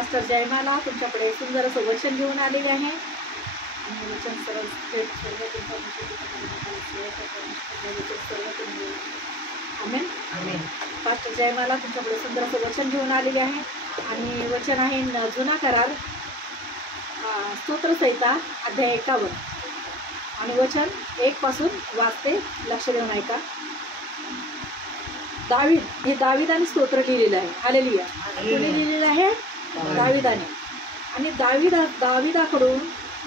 Pastor Jaymala तुमच्याकडे सुंदर असं वचन घेऊन आलेले आहे आणि वचन सर्व आमेन आमेन. पास्टर जयमाला तुमच्याकडे सुंदर असं वचन घेऊन आलेले आहे आणि वचन आहे जुना करार स्तोत्रसंहिता अध्याय 51 आणि वचन 1 पासून वाचते, लक्ष देऊन ऐका. दावीद, हे दावीदाने स्तोत्र लिहिलेलं आहे. हालेलुया. कोणी लिहिलेलं आहे? दावीदाने. आणि दावीदाकडून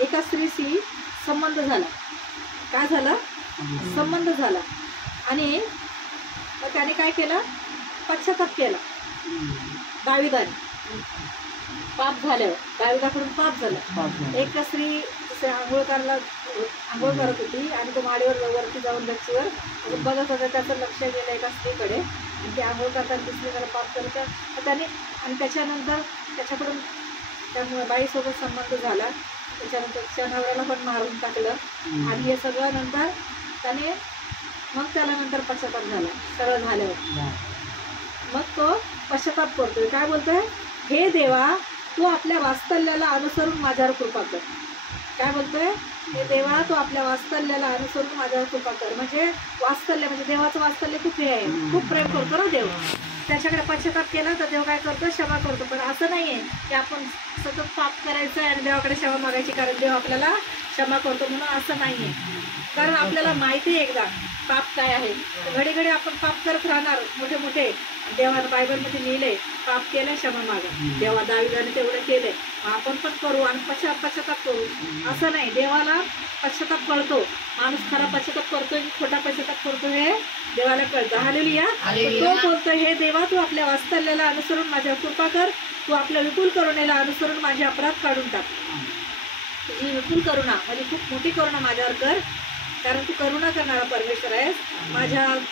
एका स्त्रीशी संबंध झाला. काय झाला? संबंध झाला. आणि त्याने काय केलं? पश्चाताप केला. दावीदाने पाप झाल्यावर, दावीदाकडून पाप झालं. एक स्त्री आंघोळ करत होती आणि तो माडीवर वरती जाऊन गच्चीवर बघत होता. त्याचं लक्ष गेलं एका स्त्रीकडे आणि ती आंघोळ करताना दिसली त्याला पाप करता. त्याने आणि त्याच्यानंतर त्याच्याकडून त्या बाईसोबत संबंध झाला. त्याच्यानंतर त्या नवऱ्याला पण मारून टाकलं आणि हे सगळं नंतर त्याने त्याला नंतर पश्चाताप झाला. सगळं झाल्यावर मग तो पश्चाताप करतोय. काय बोलतोय? हे देवा, तू आपल्या वात्सल्याला अनुसरून माझ्यावर कृपा कर. काय बोलतोय? हे देवा, तू आपल्या वात्सल्याला अनुसरून माझ्यावर कृपा कर. म्हणजे वात्सल्य म्हणजे देवाचं वात्सल्य खूप हे आहे, खूप प्रेम करतो ना देव. त्याच्याकडे पश्चाताप केला तर देव काय करतो? क्षमा करतो. पण असं नाही आहे की आपण सतत पाप करायचं आहे आणि देवाकडे क्षमा मागायची कारण देव आपल्याला क्षमा करतो म्हणून, असं नाही आहे. कारण आपल्याला माहिती आहे एकदा पाप काय आहे. घडी घडी आपण पाप करत राहणार मोठे मोठे. देवानं बायबलमध्ये लिहिलंय पाप केलं क्षमा मागा. देवा दावीदाने तेवढं केलंय, आपण पण करू आणि पश्चाताप करू. असं नाही, देवाला पश्चाताप कळतो. माणूस खरा पश्चाताप करतोय की खोटा पश्चाताप करतो हे देवाला कळतं. हालेलुया. तो बोलतो, हे देवा, तू आपल्या वात्सल्याला अनुसरून माझ्यावर कृपा कर. तू आपल्या विपुल करुणेला अनुसरून माझे अपराध काढून टाक. तुझी विपुल करुणा म्हणजे खूप मोठी करुणा माझ्यावर कर, कारण तू करुणा करणारा परमेश्वर आहेस.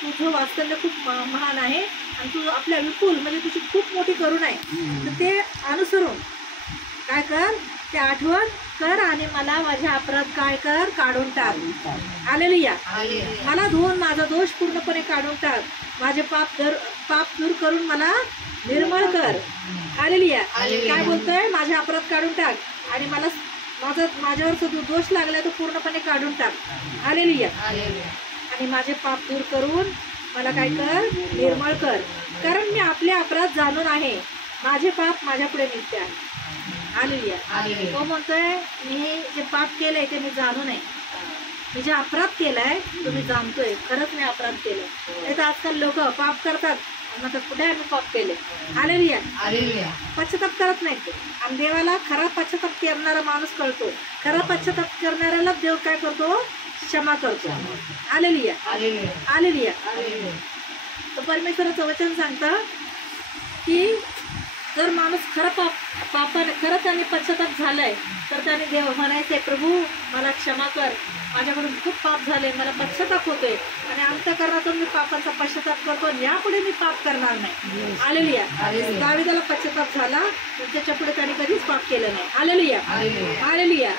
तुझं वात्सल्य खूप महान आहे आणि तू आपल्या विपुल म्हणजे तुझी खूप मोठी करुणा आहे. तर ते अनुसरून काय कर? ते आठवण कर आणि मला माझे अपराध काय कर? काढून टाक. हालेलुया. मला धुवून माझा दोष पूर्णपणे काढून टाक. माझे पाप दूर करून मला निर्मळ कर. हालेलुया. काय बोलतोय? माझे अपराध काढून टाक आणि मला माझ्यावरचा जो दोष लागला तो पूर्णपणे काढून टाक. हालेलुया. आणि माझे पाप दूर करून मला काय कर? निर्मळ कर. कारण मी आपले अपराध जाणून आहे, माझे पाप माझ्यापुढे नित्य आहे. हालेलुया. तो म्हणतोय, मी जे पाप केलंय ते मी जाणून आहे. मी जे अपराध केलाय तो मी जाणतोय. खरंच मी अपराध केलाय. नाही तर आजकाल लोक पाप करतात म्हणतात कुठे आम्ही पाप केले. हालेलुया. पश्चाताप करत नाहीत. आणि देवाला खरा पश्चाताप करणारा माणूस कळतो. खरा पश्चाताप करणाऱ्याला देव काय करतो? क्षमा करतो. हालेलुया. हालेलुया. तर परमेश्वराचं वचन सांगतं की जर माणूस पापाने खरंच त्याने पश्चाताप झालाय तर त्याने देव म्हणायचे, प्रभू मला क्षमा कर, माझ्याकडून खूप पाप झाले, मला पश्चाताप होतोय आणि अंतःकरणातून मी पापाचा पश्चाताप करतो आणि यापुढे मी पाप करणार नाही. हालेलुया. दावीदाला पश्चाताप झाला, त्याच्या पुढे त्याने कधीच पाप केलं नाही. हालेलुया. हालेलुया.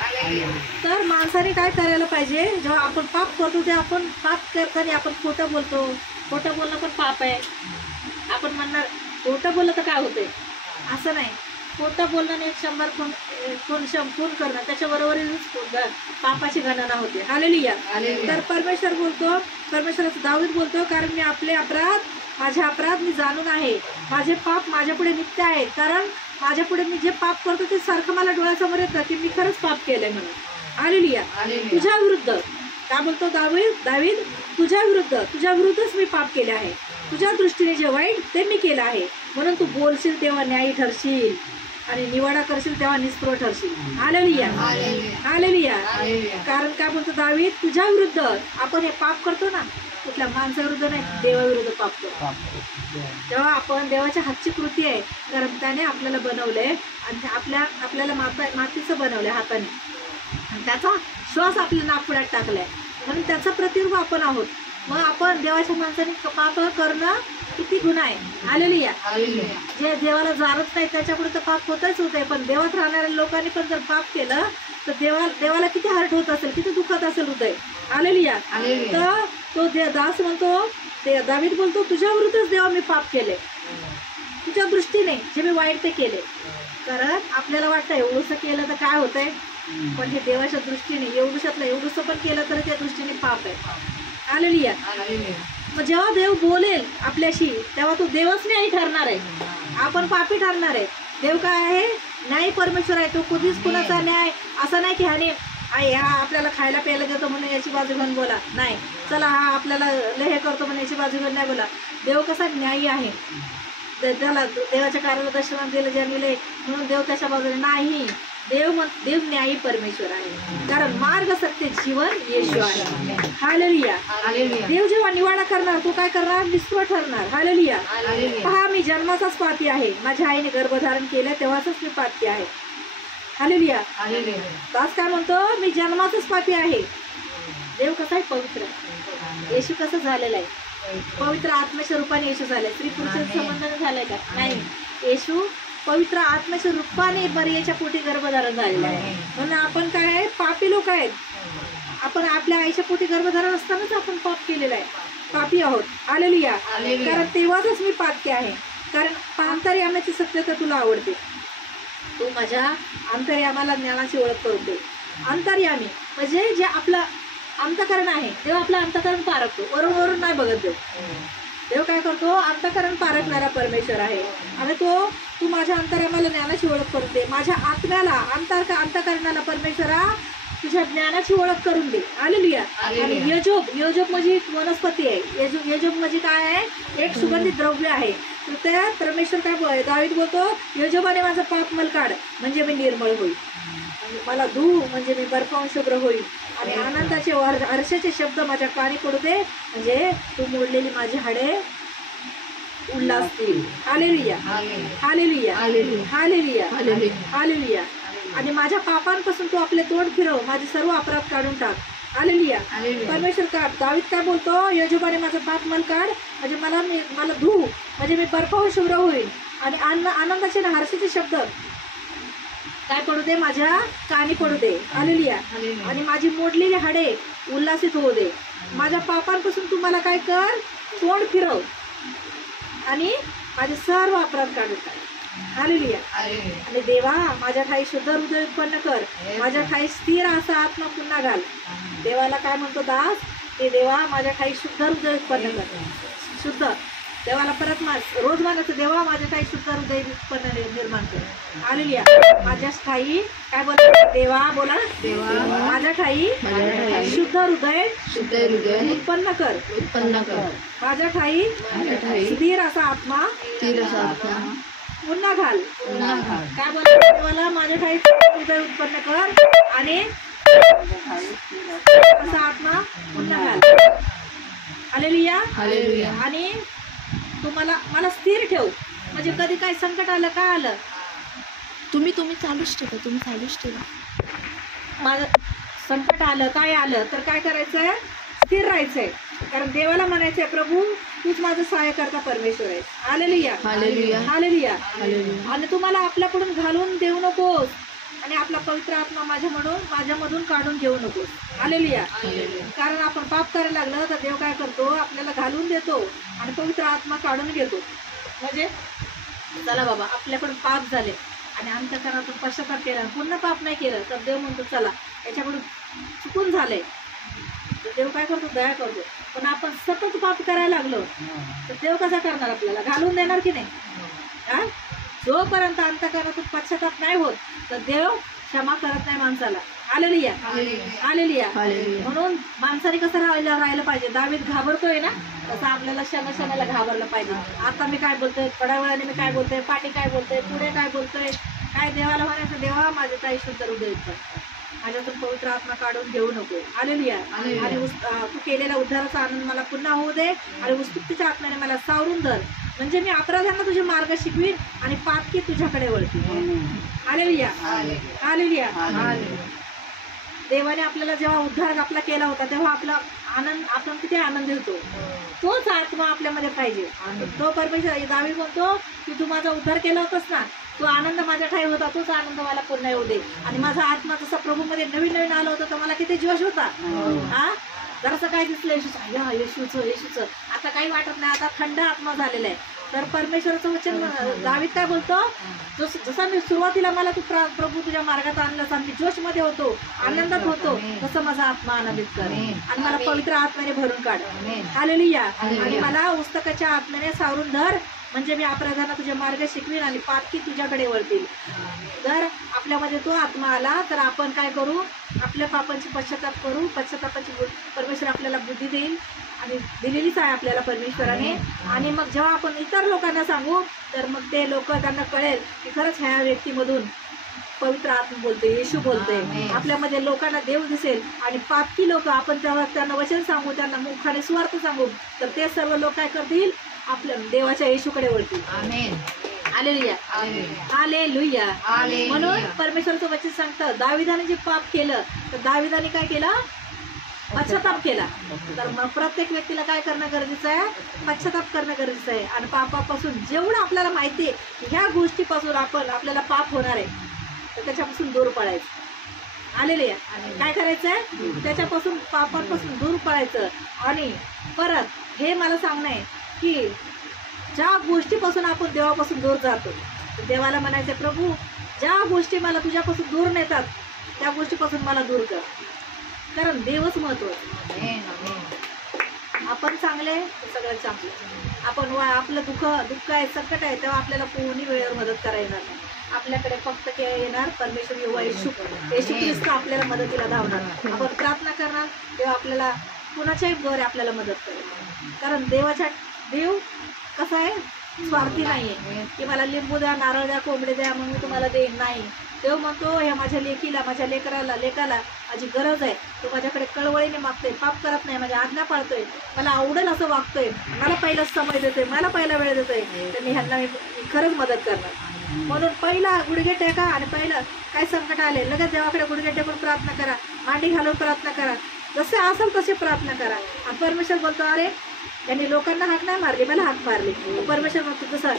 तर माणसाने काय करायला पाहिजे? जेव्हा आपण पाप करतो तेव्हा आपण पाप करताना आपण खोटं बोलतो. खोटं बोलणं पण पाप आहे. आपण म्हणणार खोटं बोललं तर काय होतंय? असं नाही. खोटं बोलणं 100 खून करणं त्याच्याबरोबरच पापाची गणना होते. हालेलुया. तर परमेश्वराचा दावीद बोलतो, कारण माझे अपराध मी जाणून आहे, माझे पाप माझ्यापुढे नित्य आहे. कारण माझ्यापुढे मी जे पाप करतो ते सारखं मला डोळ्यासमोर येतं की मी खरंच पाप केलंय म्हणून. हालेलुया. तुझ्या विरुद्ध काय बोलतो दावीद? तुझ्या विरुद्धच मी पाप केले आहे. तुझ्या दृष्टीने जे वाईट ते मी केलं आहे. म्हणून तू बोलशील तेव्हा न्यायी ठरशील आणि निवाडा करशील तेव्हा निष्प्रभ ठरशील. हालेलुया. हालेलुया. कारण काय बोलतो दावीद? तुझ्या विरुद्ध आपण हे पाप करतो ना, कुठल्या माणसाविरुद्ध नाही, देवाविरुद्ध पाप करतो. तेव्हा आपण देवाच्या हातची कृती आहे. कारण त्याने आपल्याला बनवलंय आणि आपल्याला मातीचं बनवलंय हाताने आणि त्याचा श्वास आपल्या नाकपुड्यात टाकलाय म्हणून त्याचा प्रतिरूप आपण आहोत. मग आपण देवाच्या माणसाने पाप करणं किती गुन्हा आहे. हालेलुया. जे देवाला जाणत नाही त्याच्यापुढे तर पाप होतच होतंय. पण देवात राहणाऱ्या लोकांनी पण जर पाप केलं तर देवाला किती हर्ट होत असेल, किती दुखत असेल हृदय. हालेलुया. तर तो दास म्हणतो, दावीद बोलतो, तुझ्या विरुद्धच देवा मी पाप केले, तुझ्या दृष्टीने जे मी वाईट ते केले. कारण आपल्याला वाटतं एवढंसं केलं तर काय होतंय, पण हे देवाच्या दृष्टीने एवढंसं पण केलं तर त्या दृष्टीने पाप आहे. हालेलुया. मग जेव्हा देव बोलेल आपल्याशी तेव्हा तो देवच न्यायी ठरणार आहे, आपण पापी ठरणार आहे. देव काय आहे? न्यायी परमेश्वर आहे. तो कधीच कुणाचा न्याय असं नाही की हा आपल्याला खायला प्यायला देतो म्हणून याची बाजू घेऊन बोला, नाही. चला हा आपल्याला हे करतो म्हणून याची बाजू घेऊन नाही बोला. देव कसा न्यायी आहे. त्याला देवाच्या कार्याला दर्शनात दिलं जन्मिले म्हणून देव त्याच्या बाजूने नाही. देव न्यायी परमेश्वर आहे, कारण मार्ग सत्य जीवन येशू आहे. हालेलुया. देव जेव्हा निवाडा करणार तो काय करणार? निष्फळ ठरणार. हालेलुया. पहा, मी जन्माचाच पापी आहे. माझ्या आईने गर्भधारण केलं तेव्हाच मी पापी आहे. हालेलुया. दास काय म्हणतो? मी जन्माचाच पापी आहे. देव कसा आहे? पवित्र. येशू कसं झालेला आहे? पवित्र आत्म्याच्या रूपाने येशू झालाय. स्त्री पुरुषाचा संबंध झालाय का? नाही. येशू पवित्र आत्म्याच्या रूपाने मरियेच्या पोटी गर्भधारण झालेला आहे. म्हणून आपण काय आहे? पापी लोक आहेत. आपण आपल्या आईच्या पोटी गर्भधारण असतानाच आपण पाप केलेला आहे, पापी आहोत. हालेलुया. कारण तेव्हाच मी पापी आहे. कारण अंतर्यामाची सत्यता तुला आवडते. तू माझ्या अंतर्यामाला ज्ञानाची ओळख करून दे. अंतर्यामी म्हणजे जे आपलं अंतकरण आहे, देव आपलं अंतकरण पारखतो, वरून नाही बघत. देव काय करतो? अंतकरण पारखणारा परमेश्वर आहे. आणि तू माझ्या अंतर्यामाला ज्ञानाची ओळख करून दे. माझ्या आत्म्याला अंतकरणाला परमेश्वरा तुझ्या ज्ञानाची ओळख करून दे. हालेलुया. आणि यजोब म्हणजे वनस्पती आहे. यजोब म्हणजे काय आहे? एक सुगंधित द्रव्य आहे. तर त्या परमेश्वर काय दावीद बोलतो? यजोबाने माझं पाप मल काढ म्हणजे मी निर्मळ होईल. मला धू म्हणजे मी बर्फाहून शुभ्र होईल. आणि आनंदाचे हर्षाचे शब्द माझ्या कानी पडू दे म्हणजे तू मोडलेली माझी हाडे उल्हासतील. हालेलुया. हालेलुया. हालेलुया. हालेलुया. आणि माझ्या पापांपासून तू आपले तोंड फिरव, माझे सर्व अपराध काढून टाक. हालेलुया. परमेश्वर काढ. दावीद काय बोलतो? यजोबाने माझं पाप मल काढ म्हणजे मला धू म्हणजे मी बर्फाहून शुभ्र होईल. आणि आनंदाचे हर्षाचे शब्द काय पडू दे? माझ्या कानी पडू दे. हालेलुया. आणि माझी मोडलेली हाडे उल्हासित होऊ दे. माझ्या पापांपासून तू मला काय कर? तोंड फिरव आणि माझे सर्व अपराध काढून टाक. हालेलुया. आणि देवा माझ्या ठाई शुद्ध हृदय उत्पन्न कर, माझ्या ठाई स्थिर असा आत्मा पुन्हा घाल. देवाला काय म्हणतो दास? ते देवा माझ्या ठाई शुद्ध हृदय उत्पन्न कर. शुद्ध देवाला परत रोज म्हणायचं, देवा माझ्या ठाई शुद्ध हृदय उत्पन्न निर्माण कर. हालेलुया. माझ्या ठाई काय बोलतो? देवा बोला. माझ्या ठाई शुद्ध हृदय उत्पन्न कर. माझ्या ठाई स्थिर असा आत्मा पुन्हा घाल. काय बोलतो? देवाला माझ्या ठाई हृदय उत्पन्न कर आणि असा आत्मा पुन्हा घाल. हालेलुया. आणि तू मला स्थिर ठेव म्हणजे कधी काय संकट आलं, काय आलं, तुम्ही चालूच ठेवा. माझं संकट आलं, काय आलं तर काय करायचंय? स्थिर राहायचंय. कारण देवाला म्हणायचंय, प्रभू तूच माझं सहाय्य करता परमेश्वर आहे. हालेलुया. हालेलुया. आणि तू मला आपल्याकडून घालून देऊ नकोस आणि आपला पवित्र आत्मा माझ्यामधून काढून घेऊ नकोस. हालेलुया. कारण आपण पाप करायला लागलं तर देव काय करतो? आपल्याला घालून देतो आणि पवित्र आत्मा काढून घेतो. म्हणजे चला बाबा आपल्याकडून पाप झाले आणि अंतःकरणातून पश्चाताप केला, पुन्हा पाप नाही केलं तर देव म्हणतो चला याच्याकडून चुकून झालंय. तर देव काय करतो? दया करतो. पण आपण सतत पाप करायला लागलो तर देव कसा करणार? आपल्याला घालून देणार की नाही? हा, जोपर्यंत अंतःकरणातून पश्चाताप नाही होत तर देव क्षमा करत नाही माणसाला. हालेलुया. हालेलुया. म्हणून माणसाने कसं राहिलं पाहिजे? दावीद घाबरतोय ना, तसं आपल्याला क्षमाला घाबरलं पाहिजे. आता मी काय बोलतोय, थोड्या वेळाने मी काय बोलतोय, पाठी काय बोलतोय, पुढे काय बोलतोय, काय देवाला म्हणायचं, देवा माझे काही शुद्ध हृदय उत्पन्न, माझ्यातून पवित्र आत्मा काढून घेऊ नको. हालेलुया. आणि तू केलेला उद्धाराचा आनंद मला पुन्हा होऊ दे आणि उत्सुकतेच्या आत्म्याने मला सावरून धर म्हणजे मी अपराधांना तुझे मार्ग शिकवीन आणि पापकी तुझ्याकडे वळतील. हालेलुया. हालेलुया. देवाने आपल्याला जेव्हा उद्धार आपला केला होता तेव्हा आपला आनंद, आपण किती आनंद होतो, तोच आत्मा आपल्यामध्ये पाहिजे. तो परमेश्वर दावीद म्हणतो की तू माझा उद्धार केला होतास ना, तो आनंद माझ्या ठाई होता, तोच आनंद मला पुन्हा येऊ दे. आणि माझा आत्मा जसा प्रभूमध्ये नवीन आला होता तर मला किती जोश होता. हा, जरासं काय दिसलं येशूचं, येशूचं आता काही वाटत नाही, आता थंड आत्मा झालेला आहे. तर परमेश्वराचं वचन दावीद काय बोलतो, जसा मी सुरुवातीला मला तू प्रभू तुझ्या मार्गात आणलास आणि मी जोशमध्ये होतो, आनंदात होतो, तसं माझा आत्मा आनंदित कर आणि मला पवित्र आत्म्याने भरून काढ. हालेलुया. आणि मला पुस्तकाच्या आत्म्याने सावरून धर, म्हणजे मी अपराधांना तुझे मार्ग शिकवीन आणि पापकी तुझ्याकडे वळतील. जर आपल्यामध्ये तो आत्मा आला तर आपण काय करू, आपल्या पापांची पश्चाताप करू. पश्चातापाची परमेश्वर आपल्याला बुद्धी देईल आणि दिलेलीच आहे आपल्याला परमेश्वराने. आणि मग जेव्हा आपण इतर लोकांना सांगू तर मग ते लोक त्यांना कळेल की खरंच ह्या व्यक्तीमधून पवित्र आत्मा बोलते, येशू बोलते. आपल्यामध्ये लोकांना देव दिसेल आणि पापकी लोक आपण तेव्हा त्यांना वचन सांगू, त्यांना मुखाने स्वार्थ सांगू, तर ते सर्व लोक काय करतील, आपल्या देवाच्या येशूकडे वळतील. हालेलुया. हालेलुया. म्हणून परमेश्वराचं वचन सांगतं, दाविदाने जे पाप केलं तर दाविदाने काय केलं, पश्चाताप केला. तर मग प्रत्येक व्यक्तीला काय करणं गरजेचं आहे, पश्चाताप करणं गरजेचं आहे. आणि पापापासून जेवढं आपल्याला माहिती आहे की ह्या गोष्टीपासून आपल्याला पाप होणार आहे, तर त्याच्यापासून दूर पळायचं. आलेले काय करायचं आहे, त्याच्यापासून पापापासून दूर पळायचं. आणि परत हे मला सांगणं आहे की ज्या गोष्टीपासून आपण देवापासून दूर जातो, देवाला म्हणायचं, प्रभू ज्या गोष्टी मला तुझ्यापासून दूर नेतात त्या गोष्टीपासून मला दूर कर, कारण देवच महत्त्वाचं. आपण चांगले तर सगळ्यात चांगले. आपण आपलं दुःख आहे, संकट आहे, तेव्हा आपल्याला कोणी वेळेवर मदत करायला येणार नाही. आपल्याकडे फक्त काय येणार, परमेश्वर येशू ख्रिस्त आपल्याला मदतीला धावणार. आपण प्रार्थना करणार तेव्हा आपल्याला कुणाच्याही द्वारे आपल्याला मदत करेल. कारण देव कसा आहे, स्वार्थी नाही आहे की मला लिंबू द्या, नारळ द्या, कोंबडे द्या मग मी तुम्हाला देईन. नाही, देव म्हणतो ह्या माझ्या लेकीला, माझ्या लेकाला माझी गरज आहे, तो माझ्याकडे कळवळीने मागतोय, पाप करत नाही, माझ्या आज्ञा पाळतोय, मला आवडेल असं वागतोय, मला पहिला समय देतोय, मला पहिला वेळ देतोय, तर मी ह्यांना खरंच मदत करणार. म्हणून पहिला गुडघे टेका आणि पहिलं काय संकट आले लगेच देवाकडे गुडघे टेकून प्रार्थना करा, मांडी घालून प्रार्थना करा, जसे असेल तसे प्रार्थना करा. आणि परमेश्वर बोलतो, अरे त्यांनी लोकांना हाक नाही मारली, मला हाक मारली. परमेश्वर म्हणतो तसं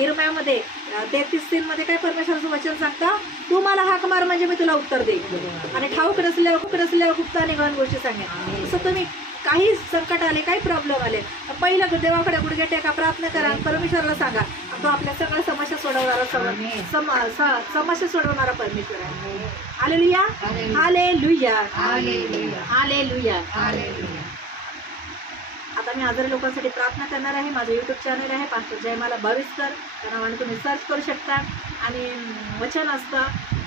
इरम्यामध्ये 33:3 मध्ये काय परमेश्वराचं वचन सांगतं, तू मला हाक मार म्हणजे मी तुला उत्तर देईन आणि ठाऊक नसल्यावर गुप्ताने गहन गोष्टी सांगेन. तसं तुम्ही काही संकट आले, काही प्रॉब्लेम आले, पहिलं देवाकडे गुडघे टेका, प्रार्थना करा, परमेश्वराला सांगा. तो आपल्या सगळ्या समस्या सोडवणारा परमेश्वर आहे. हालेलुया. हालेलुया. हालेलुया. आता मी आजारी लोकांसाठी प्रार्थना करणार आहे. माझं यूट्यूब चॅनल आहे पास्टर जयमाला भाविस्कर, त्या नावाने तुम्ही सर्च करू शकता. आणि वचन असतं,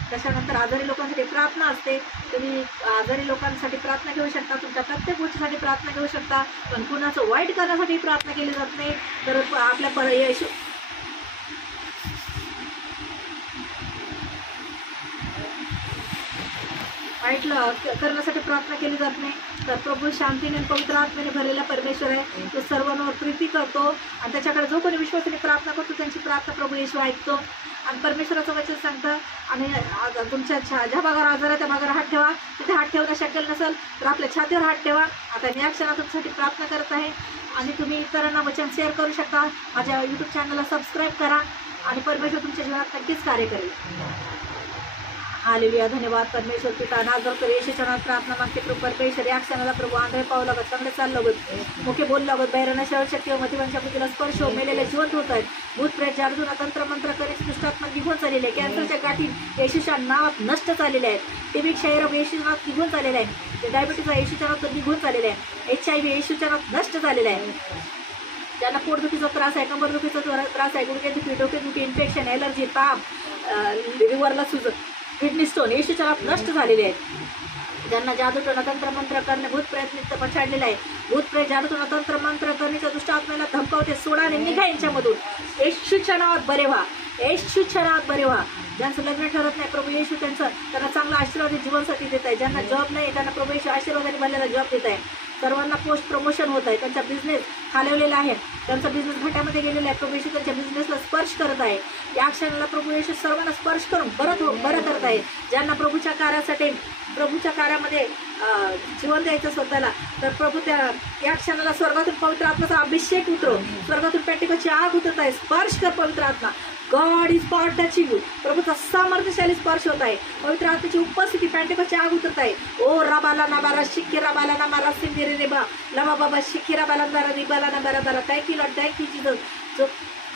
त्याच्यानंतर आजारी लोकांसाठी प्रार्थना असते. तुम्ही आजारी लोकांसाठी प्रार्थना घेऊ शकता, तुमच्या प्रत्येक गोष्टीसाठी प्रार्थना घेऊ शकता, पण कुणाचं वाईट करण्यासाठी प्रार्थना केली जात नाही. तर आपल्या येशू वाईट करण्यासाठी प्रार्थना केली जात नाही. तर प्रभू शांतीने पवित्र आत्म्याने भरलेला परमेश्वर आहे, तो सर्वांवर प्रीती करतो आणि त्याच्याकडे जो कोणी विश्वासाने प्रार्थना करतो त्यांची प्रार्थना प्रभू येशू ऐकतो. आणि परमेश्वराचं वचन सांगतं, आणि तुमच्या ज्या भागावर आजार आहे त्या भागावर हात ठेवा, तिथे हात ठेवणं शक्य नसेल तर आपल्या छातीवर हात ठेवा. आता मी या क्षणात तुमच्यासाठी प्रार्थना करत आहे आणि तुम्ही इतरांना वचन शेअर करू शकता. माझ्या यूट्यूब चॅनलला सबस्क्राईब करा आणि परमेश्वर तुमच्या जीवनात नक्कीच कार्य करेल. हालेलुया. धन्यवाद परमेश्वर. पिता नाजर येशूच्या नावात प्रार्थना मागते प्रभू परमेश्वर. या क्षणाला प्रभू आंधळे पाहू लागत, चांगले चाललं लागत, मुखे बोलू लागत, बैरांना शक्ती व मतिवांच्या बुद्धीला स्पर्श हो, मेलेले जिवंत होत आहेत, भूत प्रेत जादूना तंत्र मंत्र करीत दुष्टात्मा निघून चाललेले आहे, कॅन्सरच्या गाठी येशूच्या नावात नष्ट झालेल्या आहेत, टीबी क्षयरोग येशूच्या नावात निघून चाललेला आहे, डायबिटीसचा येशूच्या नावात निघून चाललेला आहे, HIV येशूच्या नावात नष्ट झालेला आहे. ज्यांना पोटदुखीचा त्रास आहे, कंबरदुखीचा त्रास आहे, गुडघेदुखी, डोकेदुखी, इन्फेक्शन, ॲलर्जी, ताप, लिव्हरला सुज, किडनी स्टोन येशूच्या नावात नष्ट झालेले आहेत. ज्यांना जादूटोना तंत्र मंत्र करणे, भूत प्रयत्न पछाडलेला आहे, भूत प्रेत जादूटोना तंत्र मंत्र करणीच्या दुष्ट आत्म्याला धमकावते, सोडाने निघा यांच्यामधून, येशूच्या नावात बरे व्हा, येशूच्या नावात बरे व्हा. ज्यांचं लग्न ठरत नाही प्रभू येशू त्यांना चांगला आशीर्वादित जीवनसाथी देत आहे. ज्यांना जॉब नाही त्यांना प्रभू येशू आशीर्वादाने भरलेला जॉब देत आहे. सर्वांना पोस्ट प्रमोशन होत आहे, त्यांचा बिझनेस खालवलेला आहे, त्यांचा बिझनेस घाट्यामध्ये गेलेला आहे, प्रभू येशू त्यांच्या बिझनेसला स्पर्श करत आहे. या क्षणाला प्रभू येशू सर्वांना स्पर्श करून बरं करत आहे. ज्यांना प्रभूच्या कार्यासाठी, प्रभूच्या कार्यामध्ये जीवन द्यायचं स्वतःला, तर प्रभू या क्षणाला स्वर्गातून पवित्र आत्म्याचा अभिषेक उतरव, स्वर्गातून पेंटिकोची आग उतरत आहे, स्पर्श कर पवित्र आत्मा, God is God touching you. प्रभूचा सामर्थ्यशाली स्पर्श होत आहे. पवित्र आत्म्याची उपस्थिती पेंटेकोस्टची आग उतरत आहे. ओ रबाला नाबारा शिक्की रबाला नाबारा सिंदिरे रेबा लबा बाबा शिक्की रबाला नाबारा रिबाला नाबारा बारा. Thank you Lord, thank you Jesus.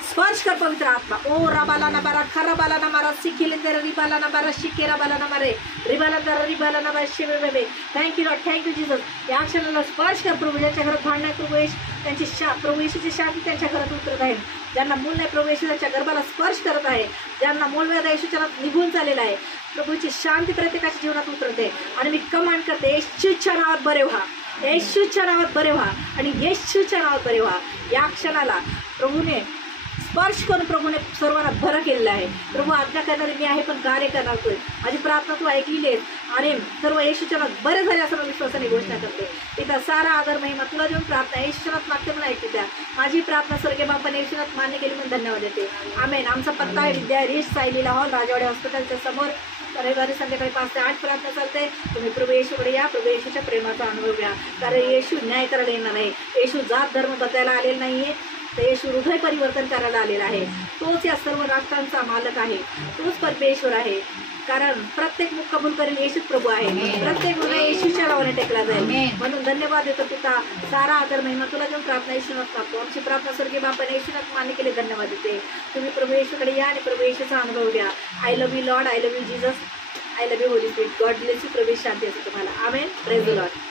स्पर्श कर पवित्र आत्मा. ओ रबाला नाबारा खराबाला नाबारा सिक्कीलेंदर रिबाला नाबारा शिक्की रबाला नाबारे रिबाला नाबारा रिबाला नाबारा शिवे बेबे. Thank you Lord, thank you Jesus. या क्षणाला स्पर्श कर प्रभू. ज्यांच्या घरात भांडण आहे प्रभू येशू, त्यांची प्रभू येशूची शांती त्यांच्या घरात उतरत आहे. ज्यांना मूल नाही प्रभू येशू त्यांच्या गर्भाला स्पर्श करत आहे. ज्यांना मूलव्याध येशूच्या नावात निघून चाललेला आहे, प्रभूची शांती प्रत्येकाच्या जीवनात उतरते. आणि मी कमांड करते, येशूच्या नावात बरे व्हा, येशूच्या नावात बरे व्हा आणि येशूच्या नावात बरे व्हा. या क्षणाला प्रभूने स्पर्श करून प्रभूने सर्वांना बरं केलेलं आहे. प्रभू आज्ञा करणारे मी आहे पण कार्य करणार तोय. माझी प्रार्थना तू ऐकलेली आहेस आणि सर्व येशूच्या नावात बरे झाले असं विश्वासाने घोषणा करते. पिता सारा आदर महिमा तुला देऊन प्रार्थना येशूच्या नावात मागते म्हणून ऐकते द्या. माझी प्रार्थना स्वर्गीय बापाने येशूच्या नावात मान्य केली म्हणून धन्यवाद देते. आमेन. आमचा पत्ता आहे विद्या रिच सायलीला हॉल, राजवाडे हॉस्पिटलच्या समोर. रविवारी संध्याकाळी 5 ते 8 प्रार्थना चालते. तुम्ही प्रभू येशूकडे या, प्रभू येशूच्या प्रेमाचा अनुभव घ्या. कारण येशू न्याय करायला येणार आहे. येशू जात धर्म बदलायला आलेला नाहीये, तर येशू हृदय परिवर्तन करायला आलेला आहे. तोच या सर्व राष्ट्रांचा मालक आहे, तोच परमेश्वर आहे. कारण प्रत्येक मुख कबूल करेल येशूच प्रभू आहे. प्रत्येक हृदय येशूच्या नावाने टेकला जाईल. म्हणून धन्यवाद देतो पिता. सारा आदर महिमा तुला देऊन प्रार्थना येशूनात टाकतो. आमची प्रार्थना स्वर्गीय बापाने येशूनात मान्य केले. धन्यवाद देते. तुम्ही प्रभू येशूकडे या आणि प्रभू येशूचा अनुभव घ्या. I love you Lord, I love you Jesus, I love you holy spirit. God bless you. प्रभू शांती असते तुम्हाला. आमेन. Praise the Lord.